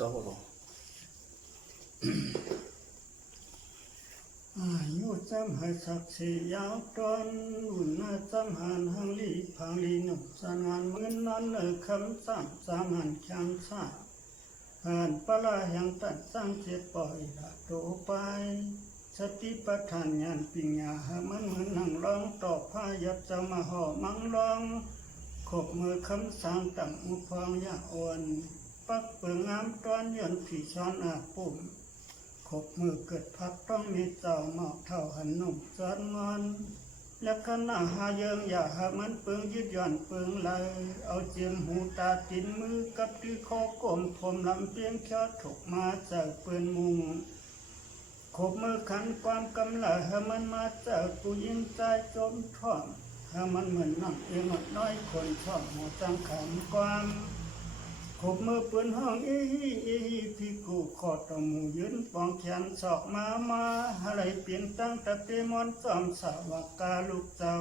ต่อบ่ยุจำให้สักสียาวตอนอุ่นน่าจำหันหังลีพังลีหนุกสานานมือนอนคำสามหันแขนสาหันปลาแห่งตัดสร้างเจ็ดปล่อยละโตไปสติปัฏฐานญาณปิญญาหามันเหมือนนั่งร้องตอบพายัดจะมาห่อมังร้องขบมือคำสางตั้งอุพองยาอ่อนปักเปิงงามตอนย่นผีช้อนปุ่มขบมือเกิดพักต้องมีเจ้าหมอกเท่าหันนุ่มจอดงอนและขณะหาเยิงอย่าหามันเปิงยืดหย่อนเปิงไหลเอาเจียมหูตาตินมือกับที่คอกลมผมลำเพียงแค่ถกมาจากเปินมุงขบมือขันความกำลังให้มันมาจากผู้ยิงใจจมท่อมให้มันเหมือนนั่งเองน้อยคนชอบหัวจังขันความขบมือปืนห้องเอฮีพี่กูขอตมูยืนปองแขนศอกมาอะไรเปลี่ยนตั้งแต่เตมอนจอมสาวกาลูกเจ้า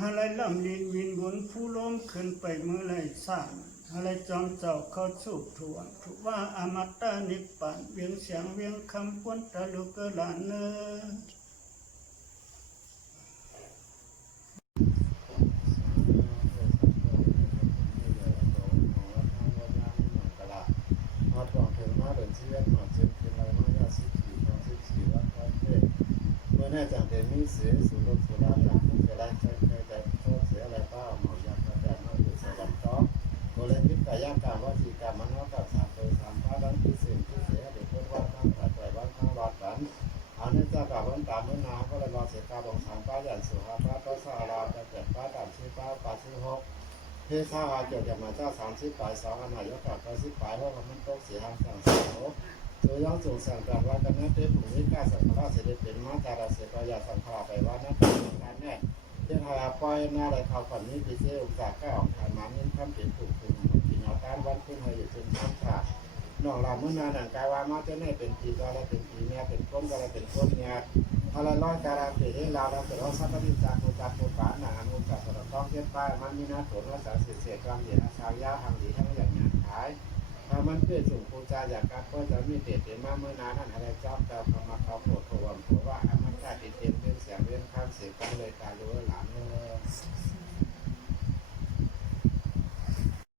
อะไรลำลินวินบุญผู้ล้มขึ้นไปเมื่อไรสั่งอะไรจอมเจ้าเขาสูบถ่วงถูกว่าอมตะนิพพานเวียงเสียงเวียงคำพ้นตะลุกหลานเนอมาตรองถึงมาเดินเชียนมาเจ็บเป็นไรมายาสิขีมาสิขีวัดประเทศเมื่อแน่จังเดมีเสียสุรสุราหลังเสียไรใจใจโทษเสียอะไรเปล่าหมอยาประแดดมาอยู่สลับต้อโกเลนิกายากรรมวจีกรรมมันเอากับสามตัวสามพระดันที่เสียที่เสียเด็กเพื่อนว่าทั้งแต่ใจว่าทั้งรอดกันอันนี้จะกับวันตามเมื่อนาก็เลยรอเสียการลงสามป้ายันสุภาพป้าก็สาราจะเกิดป้าดำชื่อป้าป้าชื่อฮกเทศาเกี่ยวกับมาเจ้า30 ปลาย2อันไหนยกกับ90 ปลายเพราะมันตกเสียหางสั่งเสียโดยย้อนสู่สั่งการว่ากันนั้นเทพผู้วิกาสังฆราชเสด็จเป็นมาจาราเสกยาสังฆาไปว่านั้นเป็นการแน่เจ้าหาปล่อยหน้าไรเขาก่อนนี้ดิเซลจากก้าวผ่านมาเงินคำเป็นถูกถึงปีนการวันขึ้นให้อยู่จนข้ามขาดนอกลาเมื่อนานหนังกายว่ามาจะแน่เป็นปีก็อะไรเป็นปีเนี่ยเป็นก้นก็อะไรเป็นก้นเนี่ยอะไรร้อยการเปรี้ยเราเราเป็นเราสักการิจากโมจากโมปาหนาโมจากสระต้องเทียบป้ายมันมีหน้าผลว่าสารเสียกรรมเหยียดอาชายาทางดีทั้งอย่างเงี้ยขายถ้ามันเพื่อส่งปูจาอยากการก็จะมีเด็ดเด็ดมาเมื่อนานนั่นอะไรจอบจะทำมาเขาโผล่ถวมเพราะว่าอามันกาติดเต็มเรื่องเสียงเรื่องข้ามเสียงกันเลยการรู้หลาน